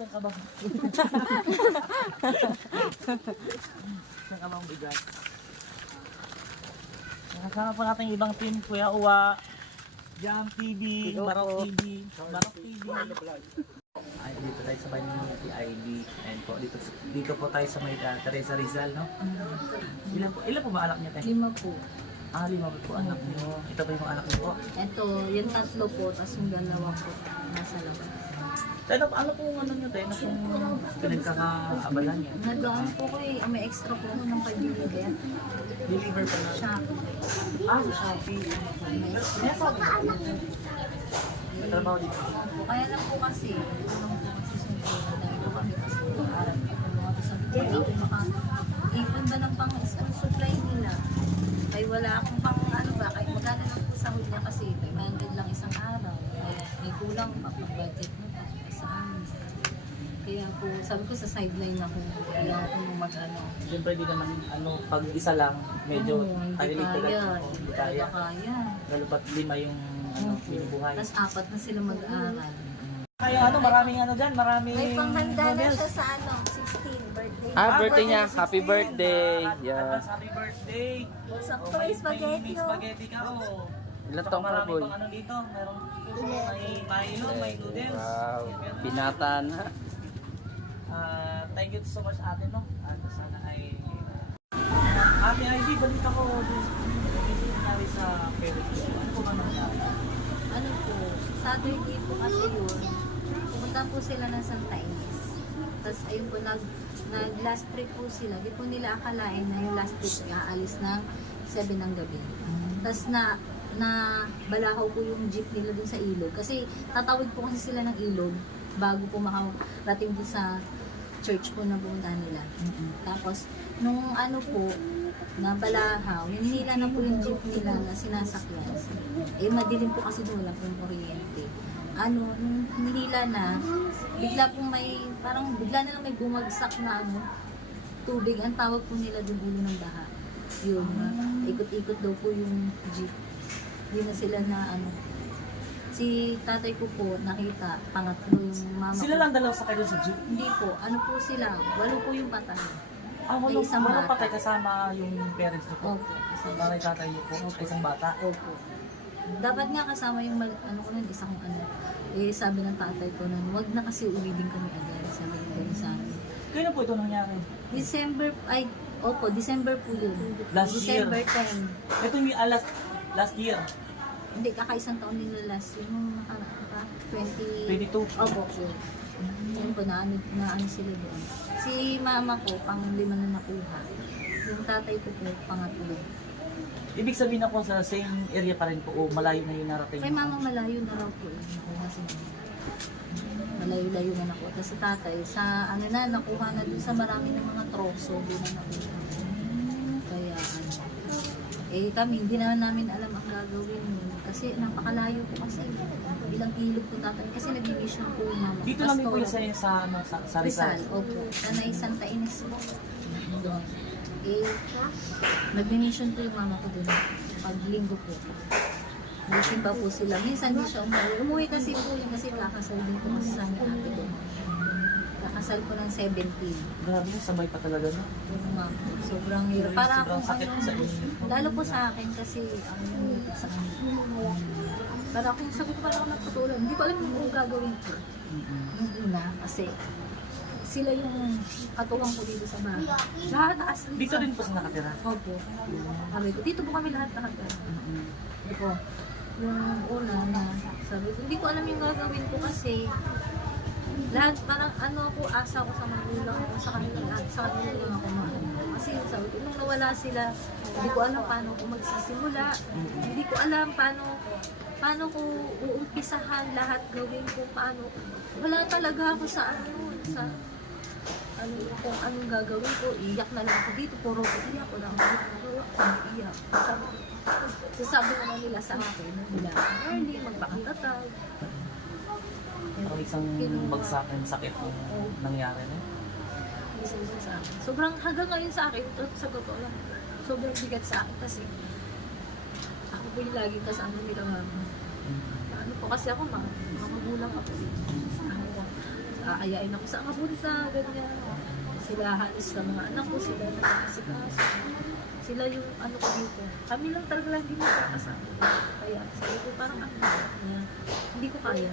Saan ka ba? Saan ka bang bigas? Nakasama po natin yung ibang team, Kuya Uwa, Jam TV, Barok TV, Barok TV. Ay, dito tayo sa Banyo PID. Ayun po, dito po tayo sa may Teresa Rizal, no? Ilan po ba anak niya tayo? 5 po. 5 po anak niyo. Ito po yung anak niyo po. Ito, yung 3 po, tapos yung 2 po nasa labas. Ano po ano nyo tayo? Ano pong pinagkakaabalan niya? Nag-aan po ko eh, may extra po ako ng pag-deliver. Deliver pa na. Shopee. Sa Shopee. May extra. Yes, trabaho dito. Kaya lang po kasi, tulong po kasi sunduran dahil po kami kasi nag-aaral po ng mga bisang ipon ba ng pang-supply nila? Ay wala akong pang ano ba, kahit magkano lang po sahod niya kasi 500 lang isang araw. Ay, may kulang pa pag-budget mo pa sa amin. Kaya po, sabi ko sa sideline ako, kaya ako mag-ano. Siyempre di naman pag isa lang, medyo Hindi tagilitig kaya. Hindi kaya. Kaya. Lalo pat 5 yung binubuhay. Tapos 4 na sila mag-aaral. Kaya maraming dyan, maraming May panghanda na noodles. siya sa 16 birthday. Birthday niya. Happy birthday. Yeah. Advance happy birthday. Sakto may spaghetti, May no? spaghetti ka, oh. Ilan Saka taong ka, marami boy? pang dito. Merong may Milo, may noodles. Wow. Yan. Binata na. Thank you so much ate, no? At sana ay... Ate ID, balita ko hindi nangyari sa parents. Ano po ba nangyari? Ano po, Saturday po kasi yun, pumunta po sila ng Santa Ines. Tapos ayun po, nag last trip po sila. Di po nila akalain na yung last trip ay aalis ng 7 ng gabi. Tapos na balahaw po yung jeep nila dun sa ilog. Kasi tatawid po kasi sila ng ilog bago po makarating dun sa church po na pumuntahan nila. Tapos, nung ano po, na balahaw, hinila na po yung jeep nila na sinasakyan. Eh, madilim po kasi doon, wala pong kuryente. Nung hinila na, bigla pong bigla na lang may bumagsak na tubig. Ang tawag po nila doon ulo ng baha. Yun, ikot-ikot daw po yung jeep. Hindi na sila na si tatay ko po nakita, pangatlo yung mama Sila ko. lang dalawa sa kayo sa jeep? Hindi po, po sila, 8 po yung patay. Walang isang bata. patay kasama yung parents niyo po? Opo, isang Para tatay niyo po, isang bata? Opo. Dapat nga kasama yung isang Eh, sabi ng tatay ko nun, wag na kasi ulitin kami agad. Sabi ko rin sa amin. Kailan po ito nangyari? December po yun. Last year. December 10. Ito yung last year, Hindi, kakaisang taon nila last year. Nung 20... 22. Opo po. Yun po, naano sila doon. Si mama ko, pang-5 na nakuha. Yung tatay ko po, pangatlo. Ibig sabihin ako sa same area pa rin po o malayo na yung narating? Kay mama malayo na raw po. Nakuha sila. Malayo-layo na nakuha. Tapos si tatay, nakuha na dun sa marami ng mga troso. Doon na nakuha. Kaya kami, hindi naman namin alam ang gagawin nun. Kasi napakalayo po kasi. Ilang ilog po tatay. Kasi nag-mission po yung mama. Dito lang po yung sa Rizal? Opo. Sanay Santa Ines po. Doon. Nag-mission po yung mama ko doon. Pag-linggo po. Nagsimba po sila. Minsan di siya umuwi. Umuwi kasi po yun kasi kakasal din po kasi sa amin ate ko. Kakasal ko ng 17. Grabe yun, sabay pa talaga no? Yung mama. Sobrang hirap. Para Sobrang akong sakit sa inyo. lalo po sa akin kasi ang hirap sa akin. Para akong sabi ko, para ako nagpatulan. Hindi ko alam kung gagawin ko. Yung una kasi sila yung katuwang ko dito sa bahay. Lahat asli. Dito rin po sa nakatira? Opo. Sabi ko, dito po kami lahat nakatira. Ito, yung una na sabi ko, hindi ko alam yung gagawin ko kasi lahat parang ako, asa ko sa magulang ko, sa kanila lahat, sa kanila lang ako maano. Kasi sabi ko, nung nawala sila, hindi ko alam paano ko magsisimula, hindi ko alam paano ko uumpisahan lahat gawin ko, wala talaga ako sa kung anong gagawin ko, iyak na lang ako dito, puro ko iyak, wala akong iyak. Sabi naman nila sa akin, nila, early, magpakatatag. Parang isang bagsakan sakit yung nangyari na. Isa sa akin. Sobrang hanggang ngayon sa akin, sa totoo lang, sobrang bigat sa akin kasi ako po yung laging kasama nila mama. Ano po kasi ako, mga magulang ako. aayain ako sa kapunta, ganyan. Sila halos sa mga anak ko, sila nag-aasikaso. Sila yung ano ko dito. Kami lang talaga lang din nakakasama. Kaya sabi ko parang ano, hindi ko kaya.